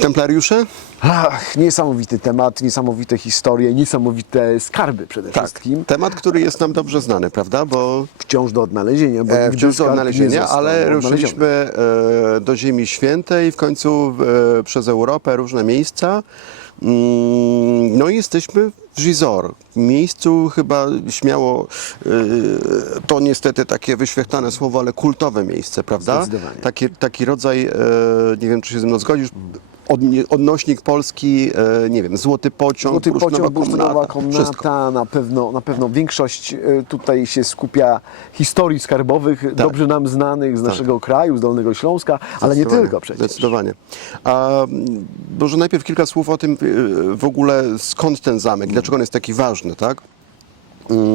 Templariusze? Ach, niesamowity temat, niesamowite historie, niesamowite skarby przede wszystkim. Temat, który jest nam dobrze znany, prawda? Bo Wciąż do odnalezienia. Bo wciąż do skarb nie odnalezienia, został ale odnaleziony. ruszyliśmy do Ziemi Świętej, w końcu przez Europę, różne miejsca. No i jesteśmy w Gisors, miejscu chyba śmiało, to niestety takie wyświetlane słowo, ale kultowe miejsce, prawda? Zdecydowanie. Taki rodzaj, nie wiem czy się ze mną zgodzisz, odnośnik Polski, nie wiem, Złoty Pociąg, Złoty Pociąg, Bursztynowa wszystko. komnata, na pewno większość tutaj się skupia historii skarbowych, dobrze nam znanych z naszego kraju, z Dolnego Śląska, ale nie tylko przecież. Zdecydowanie. A może najpierw kilka słów o tym w ogóle, skąd ten zamek, dlaczego on jest taki ważny, tak?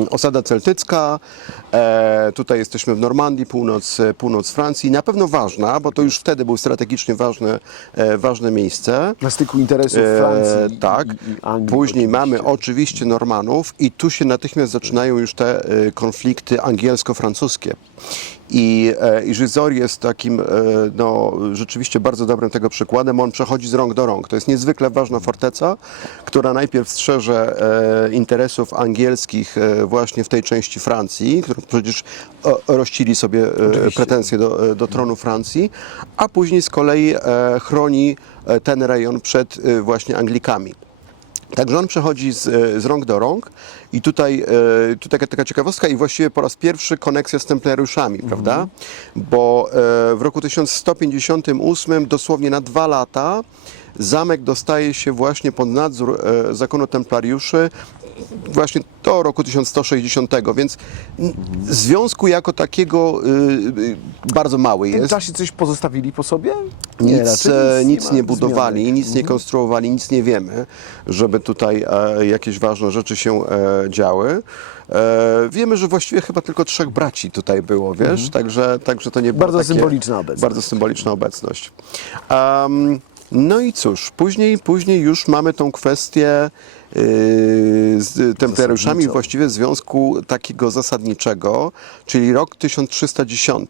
Osada celtycka, tutaj jesteśmy w Normandii, północ Francji, na pewno ważna, bo to już wtedy było strategicznie ważne miejsce. Na styku interesów Francji tak. i Anglii. Później mamy oczywiście Normanów i tu się natychmiast zaczynają już te konflikty angielsko-francuskie. I Gisors jest takim no, rzeczywiście bardzo dobrym tego przykładem. On przechodzi z rąk do rąk. To jest niezwykle ważna forteca, która najpierw strzeże interesów angielskich właśnie w tej części Francji, którą przecież rościli sobie pretensje do tronu Francji, a później z kolei chroni ten rejon przed właśnie Anglikami. Także on przechodzi z rąk do rąk i tutaj taka ciekawostka i właściwie po raz pierwszy koneksja z templariuszami, prawda? Bo w roku 1158, dosłownie na 2 lata, zamek dostaje się właśnie pod nadzór zakonu templariuszy właśnie do roku 1160, więc związku jako takiego bardzo mały W tym jest. czasie coś pozostawili po sobie? Nic nie ma budowali, zmianek. nic nie konstruowali, nic nie wiemy, żeby tutaj jakieś ważne rzeczy się działy. Wiemy, że właściwie chyba tylko 3 braci tutaj było, wiesz, także to nie było Bardzo takie, symboliczna obecność. Bardzo symboliczna obecność. No i cóż, później już mamy tą kwestię z templariuszami, właściwie związku takiego zasadniczego, czyli rok 1310.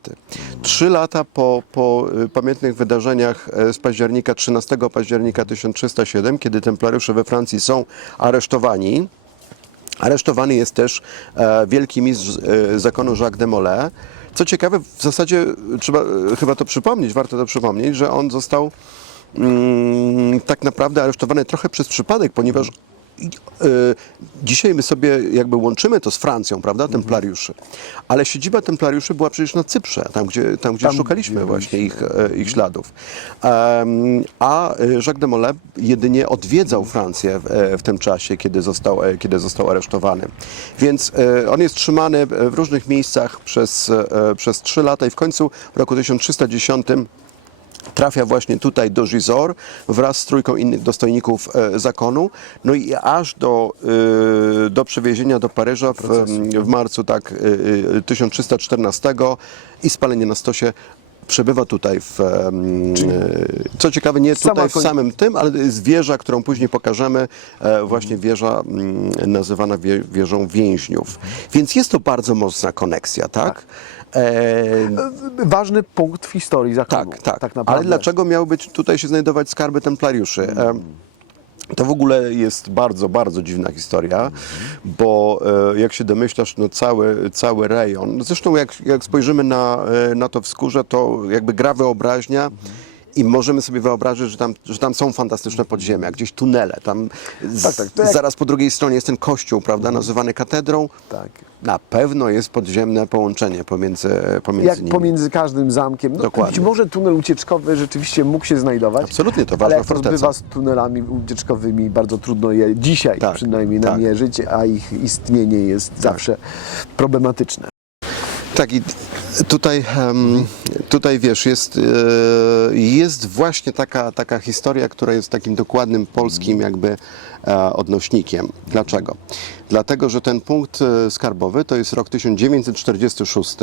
3 lata po pamiętnych wydarzeniach z października, 13 października 1307, kiedy templariusze we Francji są aresztowani. Aresztowany jest też wielki mistrz zakonu Jacques de Molay. Co ciekawe, w zasadzie trzeba chyba to przypomnieć, warto to przypomnieć, że on został tak naprawdę aresztowany trochę przez przypadek, ponieważ dzisiaj my sobie jakby łączymy to z Francją, prawda, templariuszy, ale siedziba templariuszy była przecież na Cyprze, tam gdzie szukaliśmy właśnie ich śladów. A Jacques de Molay jedynie odwiedzał Francję w tym czasie, kiedy został aresztowany. Więc on jest trzymany w różnych miejscach przez 3 lata i w końcu w roku 1310 trafia właśnie tutaj do Gisors wraz z 3 innych dostojników zakonu, no i aż do przewiezienia do Paryża w marcu 1314 i spalenie na stosie. Przebywa tutaj co ciekawe, nie tutaj w samym tym, ale jest wieża, którą później pokażemy, właśnie wieża nazywana wieżą więźniów. Więc jest to bardzo mocna koneksja, tak? Ważny punkt w historii zakonu. Tak naprawdę. Ale dlaczego miały tutaj się znajdować skarby templariuszy? To w ogóle jest bardzo, bardzo dziwna historia, bo jak się domyślasz, no cały rejon, zresztą jak spojrzymy na to wzgórze, to jakby gra wyobraźnia i możemy sobie wyobrazić, że tam są fantastyczne podziemia, gdzieś tunele, tam zaraz po drugiej stronie jest ten kościół, prawda, nazywany katedrą. Tak. Na pewno jest podziemne połączenie pomiędzy nimi. Pomiędzy każdym zamkiem. No, Dokładnie. być może tunel ucieczkowy rzeczywiście mógł się znajdować. Absolutnie, to ale ważna jak to forteca. bywa z tunelami ucieczkowymi, bardzo trudno je dzisiaj przynajmniej namierzyć, a ich istnienie jest zawsze problematyczne. Tak, i tutaj wiesz, jest właśnie taka historia, która jest takim dokładnym polskim jakby odnośnikiem. Dlaczego? Dlatego, że ten punkt skarbowy to jest rok 1946.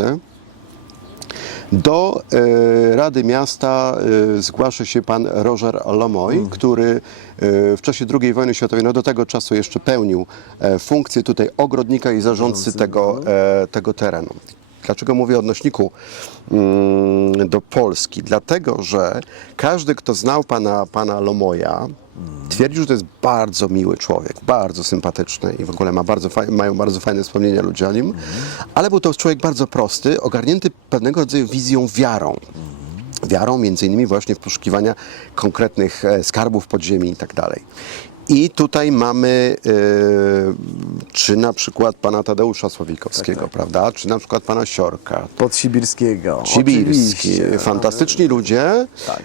Do Rady Miasta zgłasza się pan Roger Lomoy, który w czasie II wojny światowej, no do tego czasu jeszcze pełnił funkcję tutaj ogrodnika i zarządcy tego terenu. Dlaczego mówię o odnośniku do Polski? Dlatego, że każdy, kto znał pana Lomoja, twierdził, że to jest bardzo miły człowiek, bardzo sympatyczny i w ogóle mają bardzo fajne wspomnienia ludzie o nim, ale był to człowiek bardzo prosty, ogarnięty pewnego rodzaju wizją, wiarą między innymi właśnie w poszukiwania konkretnych skarbów podziemi i tak dalej. I tutaj mamy czy na przykład pana Tadeusza Słowikowskiego, prawda? Czy na przykład pana Siorka. Podsibirskiego. Sibirski, Oczywiście. fantastyczni ludzie, Tak.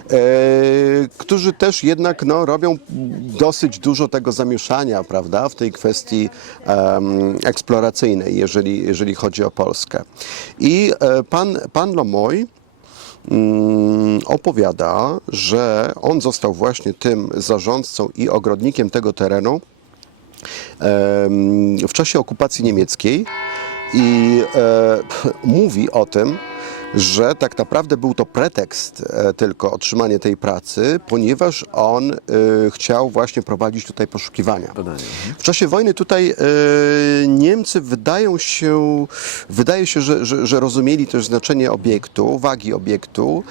którzy też jednak robią dosyć dużo tego zamieszania, prawda, w tej kwestii eksploracyjnej, jeżeli chodzi o Polskę. I pan Lomoy opowiada, że on został właśnie tym zarządcą i ogrodnikiem tego terenu w czasie okupacji niemieckiej i mówi o tym, że tak naprawdę był to pretekst tylko otrzymanie tej pracy, ponieważ on chciał właśnie prowadzić tutaj poszukiwania. W czasie wojny tutaj Niemcy wydaje się, że rozumieli też znaczenie obiektu, wagi obiektu,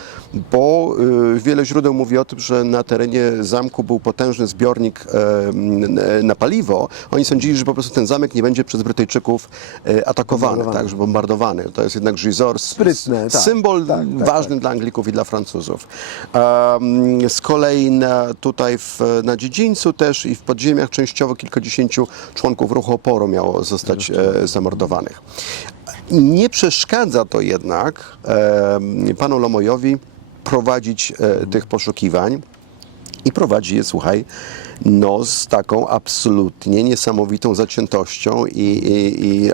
bo wiele źródeł mówi o tym, że na terenie zamku był potężny zbiornik na paliwo. Oni sądzili, że po prostu ten zamek nie będzie przez Brytyjczyków atakowany, tak, że bombardowany. To jest jednak Gisors. Sprytne, tak. Symbol ważny dla Anglików i dla Francuzów. Z kolei tutaj na dziedzińcu też i w podziemiach częściowo kilkudziesięciu członków ruchu oporu miało zostać zamordowanych. Nie przeszkadza to jednak panu Lomoyowi prowadzić tych poszukiwań i prowadzi je, słuchaj, z taką absolutnie niesamowitą zaciętością i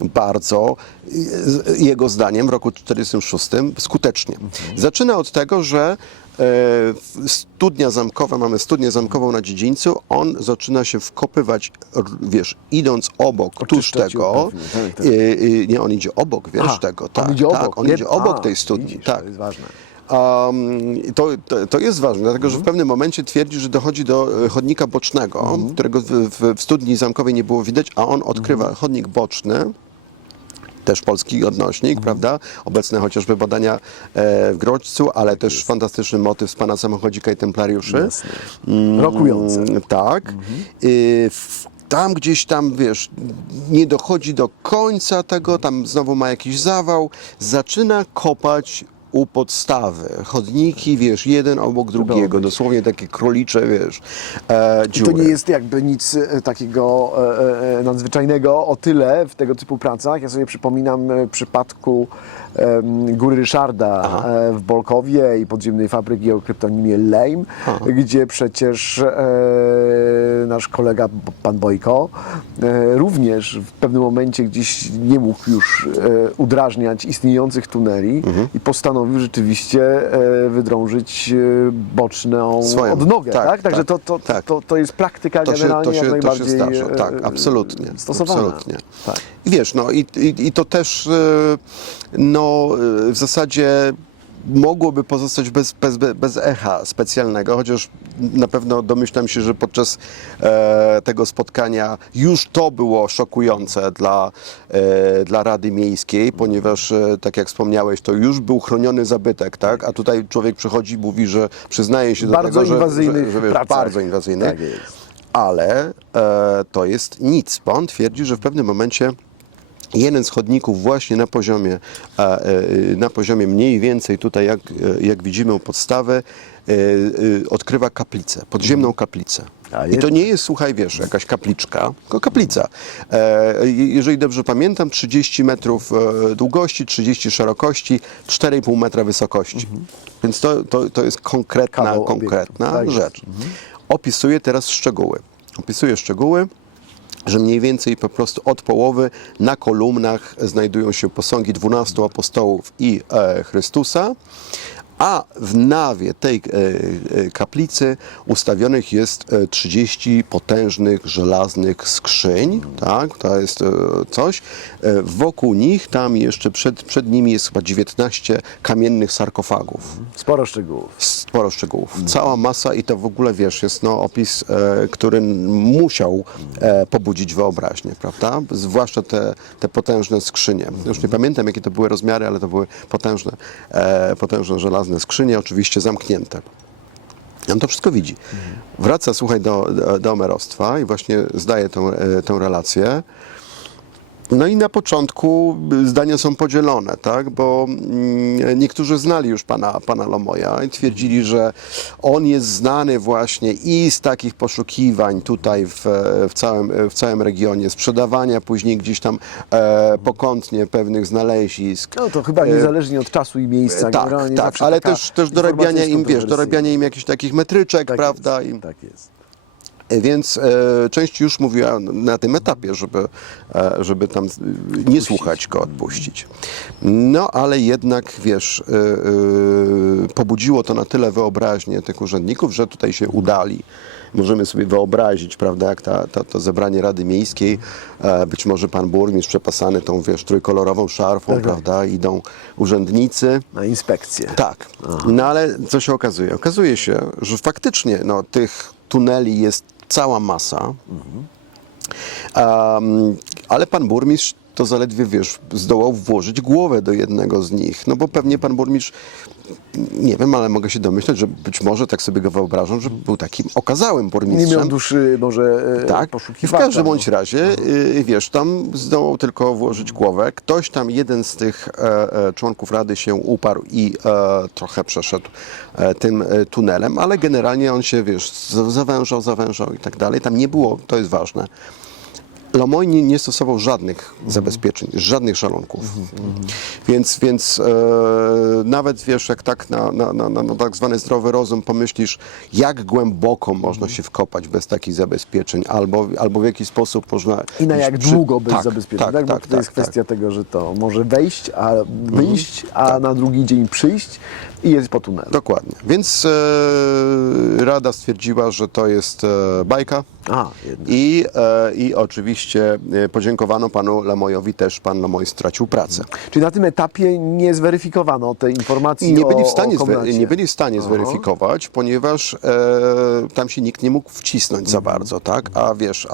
bardzo, jego zdaniem, w roku 1946 skutecznie. Zaczyna od tego, że studnia zamkowa, mamy studnię zamkową na dziedzińcu, on zaczyna się wkopywać, wiesz, idąc obok, tuż tego, nie, on idzie obok, wiesz, tego, tak, on idzie obok tej studni, widzisz, tak. To jest ważne. To jest ważne, dlatego że w pewnym momencie twierdzi, że dochodzi do chodnika bocznego, którego w studni zamkowej nie było widać, a on odkrywa chodnik boczny, też polski odnośnik, prawda? Obecne chociażby badania w Grodźcu, ale też fantastyczny motyw z pana samochodzika i templariuszy. Rokujące. Tak. Tam gdzieś tam, wiesz, nie dochodzi do końca tego, tam znowu ma jakiś zawał, zaczyna kopać u podstawy. Chodniki, wiesz, jeden obok drugiego, dosłownie takie królicze, wiesz, dziury. To nie jest jakby nic takiego nadzwyczajnego o tyle w tego typu pracach. Ja sobie przypominam w przypadku Góry Ryszarda w Bolkowie i podziemnej fabryki o kryptonimie Lejm, gdzie przecież nasz kolega pan Bojko również w pewnym momencie gdzieś nie mógł już udrażniać istniejących tuneli i postanowił rzeczywiście wydrążyć boczną odnogę. Tak? Także to jest praktyka generalnie jak najbardziej zdarza. Tak, absolutnie. stosowana. Absolutnie. Tak. I wiesz, i to też w zasadzie mogłoby pozostać bez echa specjalnego, chociaż na pewno domyślam się, że podczas tego spotkania już to było szokujące dla Rady Miejskiej, ponieważ tak jak wspomniałeś, to już był chroniony zabytek, tak? A tutaj człowiek przychodzi i mówi, że przyznaje się do tego, że wiesz, bardzo inwazyjnych. Tak jest. Ale to jest nic, bo on twierdzi, że w pewnym momencie jeden z chodników właśnie na poziomie mniej więcej tutaj, jak widzimy u podstawy, odkrywa kaplicę, podziemną kaplicę. I to nie jest, słuchaj, wiesz, jakaś kapliczka, tylko kaplica. Jeżeli dobrze pamiętam, 30 metrów długości, 30 szerokości, 4,5 metra wysokości. Więc to jest konkretna rzecz. Opisuję teraz szczegóły. Że mniej więcej po prostu od połowy na kolumnach znajdują się posągi 12 apostołów i Chrystusa, a w nawie tej kaplicy ustawionych jest 30 potężnych, żelaznych skrzyń, tak? To jest coś. Wokół nich, tam jeszcze przed nimi jest chyba 19 kamiennych sarkofagów. Sporo szczegółów. sporo szczegółów, cała masa i to w ogóle, wiesz, jest no, opis, który musiał pobudzić wyobraźnię, prawda? Zwłaszcza te potężne skrzynie. Już nie pamiętam, jakie to były rozmiary, ale to były potężne żelazne skrzynie, oczywiście zamknięte. On to wszystko widzi. Wraca, słuchaj, do omerostwa i właśnie zdaje tę relację. No i na początku zdania są podzielone, tak? Bo niektórzy znali już pana Lomoya i twierdzili, że on jest znany właśnie i z takich poszukiwań tutaj w całym regionie, sprzedawania później gdzieś tam pokątnie pewnych znalezisk. No to chyba niezależnie od czasu i miejsca. Tak, generalnie tak, zawsze ale taka też dorabianie informacja im, jest wiesz, dorabianie im jakichś takich metryczek, tak prawda? Jest, tak jest. Więc część już mówiła na tym etapie, żeby tam nie słuchać go, odpuścić. No ale jednak, wiesz, pobudziło to na tyle wyobraźnię tych urzędników, że tutaj się udali. Możemy sobie wyobrazić, prawda, jak to zebranie Rady Miejskiej, być może pan burmistrz przepasany tą, wiesz, trójkolorową szarfą, prawda, idą urzędnicy. Na inspekcję. Tak, no ale co się okazuje? Okazuje się, że faktycznie no, tych tuneli jest cała masa, ale pan burmistrz to zaledwie, wiesz, zdołał włożyć głowę do jednego z nich, no bo pewnie pan burmistrz, nie wiem, ale mogę się domyśleć, że być może tak sobie go wyobrażam, że był takim okazałym burmistrzem. Nie miał duszy może Tak, i w poszukiwacza. każdym bądź razie, wiesz, tam zdołał tylko włożyć głowę. Ktoś tam, jeden z tych członków Rady się uparł i trochę przeszedł tym tunelem, ale generalnie on się, wiesz, zawężał i tak dalej. Tam nie było, to jest ważne. Lomoy nie stosował żadnych zabezpieczeń, żadnych szalonków. Więc nawet, wiesz, jak tak na tak zwany zdrowy rozum pomyślisz, jak głęboko można się wkopać bez takich zabezpieczeń, albo w jaki sposób można... I na jak długo bez tak, zabezpieczeń, tak? Bo to jest tak. kwestia tego, że to może wejść, a wyjść, a na drugi dzień przyjść i jest po tunelu. Dokładnie. Więc Rada stwierdziła, że to jest bajka. Jednak. I oczywiście podziękowano panu Lomoyowi, też pan Lomoy stracił pracę. Czyli na tym etapie nie zweryfikowano tej informacji I nie byli w stanie zweryfikować, ponieważ tam się nikt nie mógł wcisnąć za bardzo, tak? A wiesz,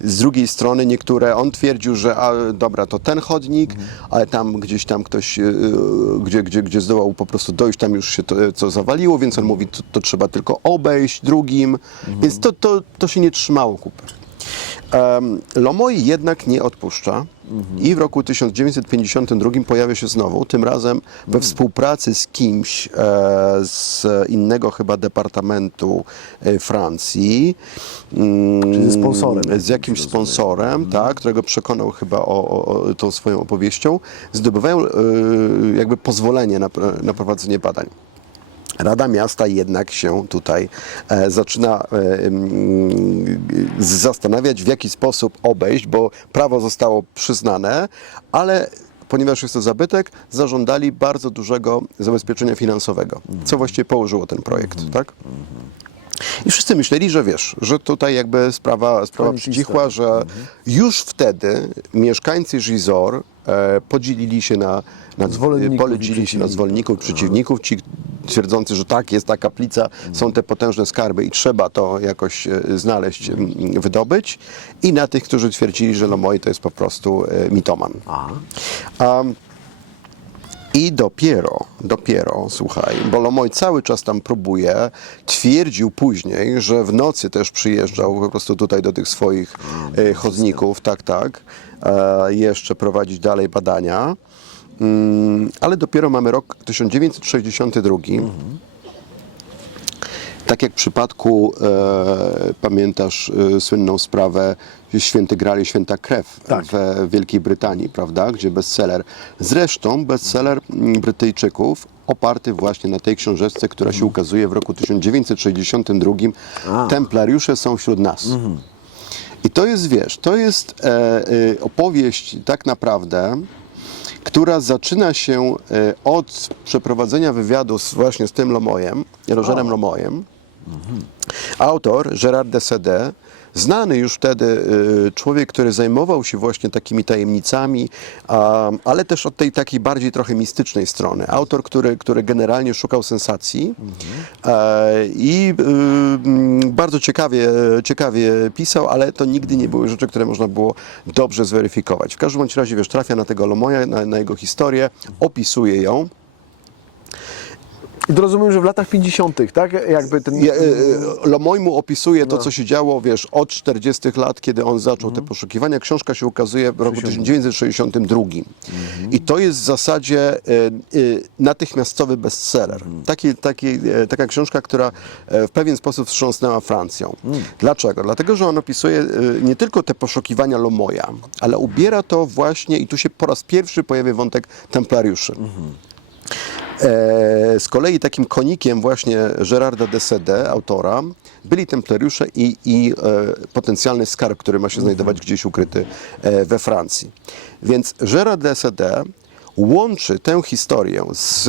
z drugiej strony on twierdził, że dobra, to ten chodnik, ale tam gdzieś tam ktoś, gdzie zdołał po prostu dojść, tam już się co zawaliło, więc on mówi, to trzeba tylko obejść drugim, więc to się nie trzymało kupy. Lomoy jednak nie odpuszcza i w roku 1952 pojawia się znowu, tym razem we współpracy z kimś z innego chyba departamentu Francji. Czyli ze sponsorem. Z jakimś sponsorem, tak, którego przekonał chyba tą swoją opowieścią. Zdobywają jakby pozwolenie na prowadzenie badań. Rada Miasta jednak się tutaj zaczyna zastanawiać, w jaki sposób obejść, bo prawo zostało przyznane, ale ponieważ jest to zabytek, zażądali bardzo dużego zabezpieczenia finansowego, co właściwie położyło ten projekt, tak? I wszyscy myśleli, że wiesz, że tutaj jakby sprawa przycichła, że już wtedy mieszkańcy Gisors podzielili się na zwolenników, przeciwników, ci twierdzący, że tak, jest ta kaplica, są te potężne skarby i trzeba to jakoś znaleźć, wydobyć, i na tych, którzy twierdzili, że Lomoy to jest po prostu mitoman. I dopiero, słuchaj, bo Lomoy cały czas tam próbuje, twierdził później, że w nocy też przyjeżdżał po prostu tutaj do tych swoich chodników, jeszcze prowadzić dalej badania, ale dopiero mamy rok 1962. Tak jak w przypadku, pamiętasz słynną sprawę Święty Graal i Święta Krew w Wielkiej Brytanii, prawda, gdzie bestseller, zresztą bestseller Brytyjczyków, oparty właśnie na tej książeczce, która się ukazuje w roku 1962, Templariusze są wśród nas. I to jest, wiesz, to jest opowieść tak naprawdę, która zaczyna się od przeprowadzenia wywiadu właśnie z tym Lomoyem, Rogerem Lomoyem. Autor, Gérard de Sade, znany już wtedy człowiek, który zajmował się właśnie takimi tajemnicami, ale też od tej takiej bardziej trochę mistycznej strony. Autor, który generalnie szukał sensacji i bardzo ciekawie pisał, ale to nigdy nie były rzeczy, które można było dobrze zweryfikować. W każdym bądź razie, wiesz, trafia na tego Lomoya, na jego historię, opisuje ją. I to rozumiem, że w latach 50., tak? Jakby ten... Lomoy mu opisuje to, co się działo, wiesz, od 40 lat, kiedy on zaczął te poszukiwania. Książka się ukazuje w roku 1962. I to jest w zasadzie natychmiastowy bestseller. Taka książka, która w pewien sposób wstrząsnęła Francją. Dlaczego? Dlatego, że on opisuje nie tylko te poszukiwania Lomoya, ale ubiera to właśnie, i tu się po raz pierwszy pojawia wątek templariuszy. Z kolei takim konikiem właśnie Gérarda de Sade, autora, byli templariusze i potencjalny skarb, który ma się znajdować gdzieś ukryty we Francji. Więc Gérard de Sade łączy tę historię z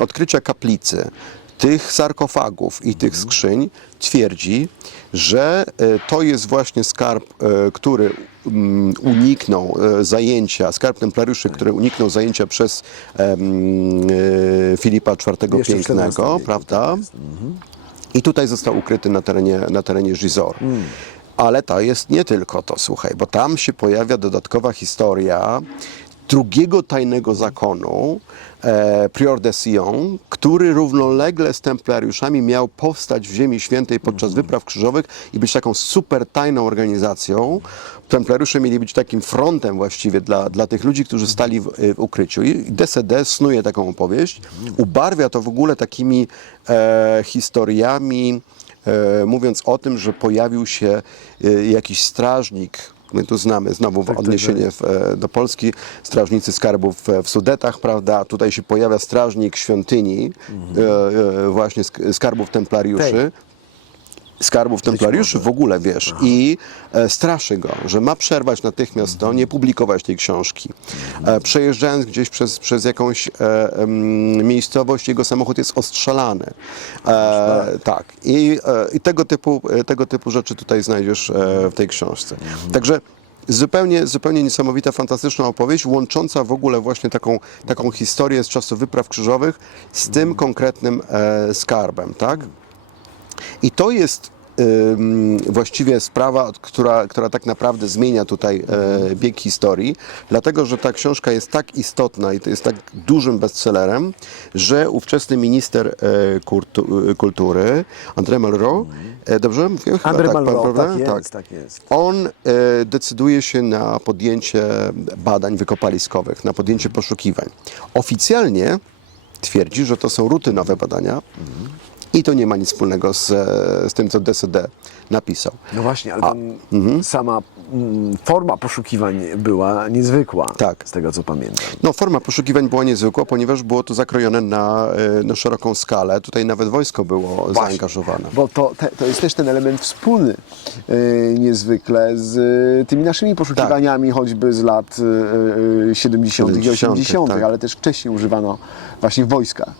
odkrycia kaplicy, tych sarkofagów i tych skrzyń, twierdzi, że to jest właśnie skarb, który uniknął zajęcia, skarb templariuszy, który uniknął zajęcia przez Filipa IV Pięknego, prawda? I tutaj został ukryty na terenie Gisors. Ale to jest nie tylko to, słuchaj, bo tam się pojawia dodatkowa historia drugiego tajnego zakonu, Prieur de Sion, który równolegle z templariuszami miał powstać w Ziemi Świętej podczas wypraw krzyżowych i być taką super tajną organizacją. Templariusze mieli być takim frontem właściwie dla tych ludzi, którzy stali w ukryciu. I de Sade snuje taką opowieść, ubarwia to w ogóle takimi historiami, mówiąc o tym, że pojawił się jakiś strażnik. My tu znamy znowu odniesienie do Polski, strażnicy skarbów w Sudetach, prawda? Tutaj się pojawia strażnik świątyni, właśnie skarbów templariuszy. Skarbów templariuszy w ogóle, wiesz, i straszy go, że ma przerwać natychmiast to, nie publikować tej książki. Przejeżdżając gdzieś przez jakąś miejscowość, jego samochód jest ostrzelany. Tak. I tego typu rzeczy tutaj znajdziesz w tej książce. Także zupełnie niesamowita, fantastyczna opowieść, łącząca w ogóle właśnie taką historię z czasów wypraw krzyżowych z tym konkretnym skarbem, tak? I to jest właściwie sprawa, która tak naprawdę zmienia tutaj bieg historii, dlatego że ta książka jest tak istotna i to jest tak dużym bestsellerem, że ówczesny minister kultury, André Malraux, dobrze mówię? André Malraux, tak, tak jest. On decyduje się na podjęcie badań wykopaliskowych, na podjęcie poszukiwań. Oficjalnie twierdzi, że to są rutynowe badania, i to nie ma nic wspólnego z tym, co de Sade napisał. No właśnie, ale tam sama forma poszukiwań była niezwykła, Tak. z tego co pamiętam. No, forma poszukiwań była niezwykła, ponieważ było to zakrojone na szeroką skalę. Tutaj nawet wojsko było zaangażowane. Bo to jest też ten element wspólny niezwykle z tymi naszymi poszukiwaniami, choćby z lat 70. i 80., tak. ale też wcześniej używano właśnie w wojskach.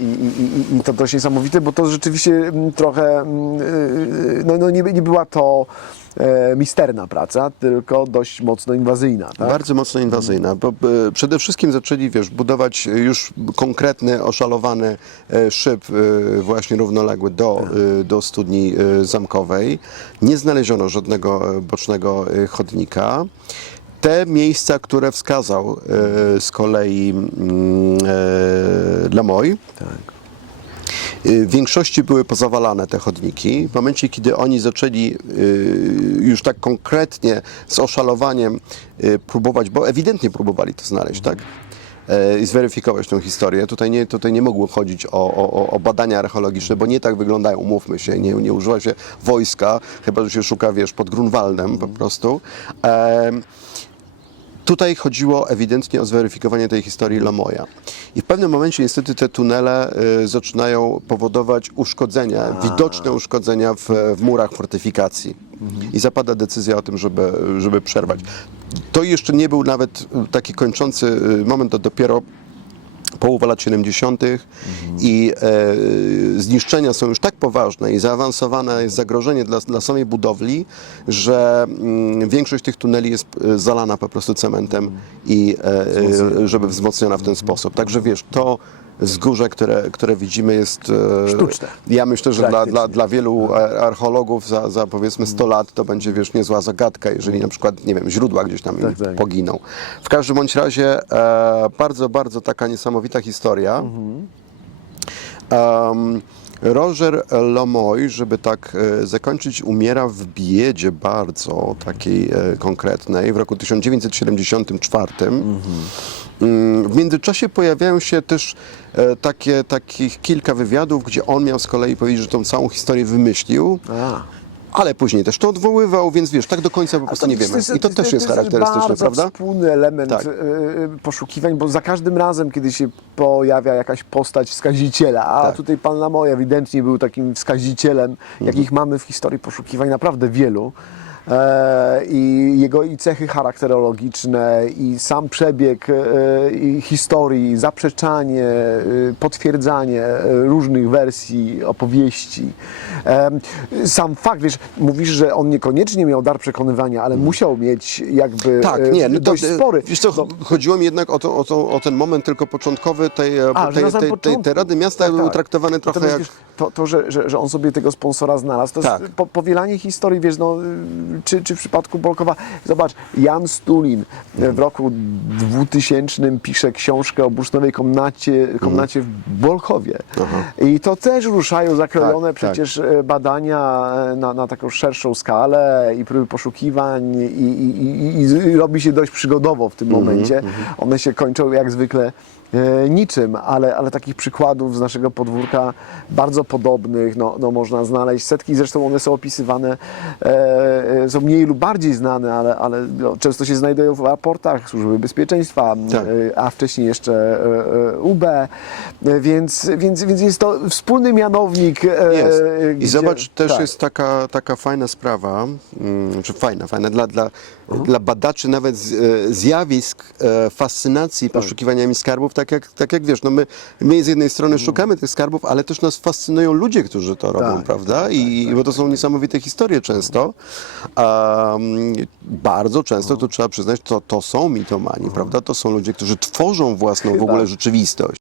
I to dość niesamowite, bo to rzeczywiście trochę, nie była to misterna praca, tylko dość mocno inwazyjna. Tak? Bardzo mocno inwazyjna, bo przede wszystkim zaczęli, wiesz, budować już konkretny, oszalowany szyb właśnie równoległy do studni zamkowej. Nie znaleziono żadnego bocznego chodnika. Te miejsca, które wskazał z kolei Lomoy, Tak. w większości były pozawalane te chodniki. W momencie, kiedy oni zaczęli już tak konkretnie z oszalowaniem próbować, bo ewidentnie próbowali to znaleźć, tak? I zweryfikować tę historię. Tutaj nie mogło chodzić o badania archeologiczne, bo nie tak wyglądają, umówmy się, nie używa się wojska, chyba że się szuka, wiesz, pod Grunwaldem po prostu. Tutaj chodziło ewidentnie o zweryfikowanie tej historii Lomoya. I w pewnym momencie niestety te tunele zaczynają powodować uszkodzenia, widoczne uszkodzenia w murach fortyfikacji. I zapada decyzja o tym, żeby przerwać. To jeszcze nie był nawet taki kończący moment, to dopiero połowa lat 70. i zniszczenia są już tak poważne i zaawansowane jest zagrożenie dla samej budowli, że większość tych tuneli jest zalana po prostu cementem i żeby wzmocniona w ten sposób. Także wiesz, to wzgórze, które widzimy jest sztuczne. Ja myślę, że Praktycznie. dla wielu archeologów za powiedzmy 100 lat to będzie, wiesz, niezła zagadka, jeżeli na przykład, nie wiem, źródła gdzieś tam Tak. poginą. W każdym bądź razie bardzo, bardzo taka niesamowita historia. Roger Lomoy, żeby tak zakończyć, umiera w biedzie bardzo takiej konkretnej w roku 1974. W międzyczasie pojawiają się też takich kilka wywiadów, gdzie on miał z kolei powiedzieć, że tą całą historię wymyślił. Ale później też to odwoływał, więc wiesz, tak do końca po prostu nie wiemy. I to też jest charakterystyczne, bardzo prawda? wspólny element Tak. poszukiwań, bo za każdym razem, kiedy się pojawia jakaś postać wskaziciela, a Tak. tutaj pan Lamoy ewidentnie był takim wskazicielem, jakich mamy w historii poszukiwań naprawdę wielu. I jego i cechy charakterologiczne, i sam przebieg i historii, zaprzeczanie, potwierdzanie różnych wersji, opowieści. Sam fakt, wiesz, mówisz, że on niekoniecznie miał dar przekonywania, ale musiał mieć jakby Tak, nie, no to, dość spory. Wiesz co, chodziło mi jednak o ten moment tylko początkowy tej Rady Miasta był traktowany trochę Natomiast jak... wiesz, że on sobie tego sponsora znalazł, to Tak. jest powielanie historii, wiesz, no, czy w przypadku Bolkowa. Zobacz, Jan Stulin w roku 2000 pisze książkę o bursztynowej komnacie w Bolkowie. I to też ruszają zakrojone Tak, przecież badania na taką szerszą skalę i próby poszukiwań i robi się dość przygodowo w tym momencie. One się kończą jak zwykle niczym, ale takich przykładów z naszego podwórka bardzo podobnych no można znaleźć setki, zresztą one są opisywane, są mniej lub bardziej znane, ale no, często się znajdują w raportach Służby Bezpieczeństwa, Tak. a wcześniej jeszcze UB, więc jest to wspólny mianownik. Jest. I zobacz, też tak. jest taka fajna sprawa, czy fajna dla badaczy nawet zjawisk fascynacji poszukiwaniami skarbów, tak jak wiesz, no my z jednej strony szukamy tych skarbów, ale też nas fascynują ludzie, którzy to robią, Tak, prawda? Bo to są niesamowite historie często. Bardzo często, to trzeba przyznać, to są mitomani, prawda? To są ludzie, którzy tworzą własną w ogóle rzeczywistość.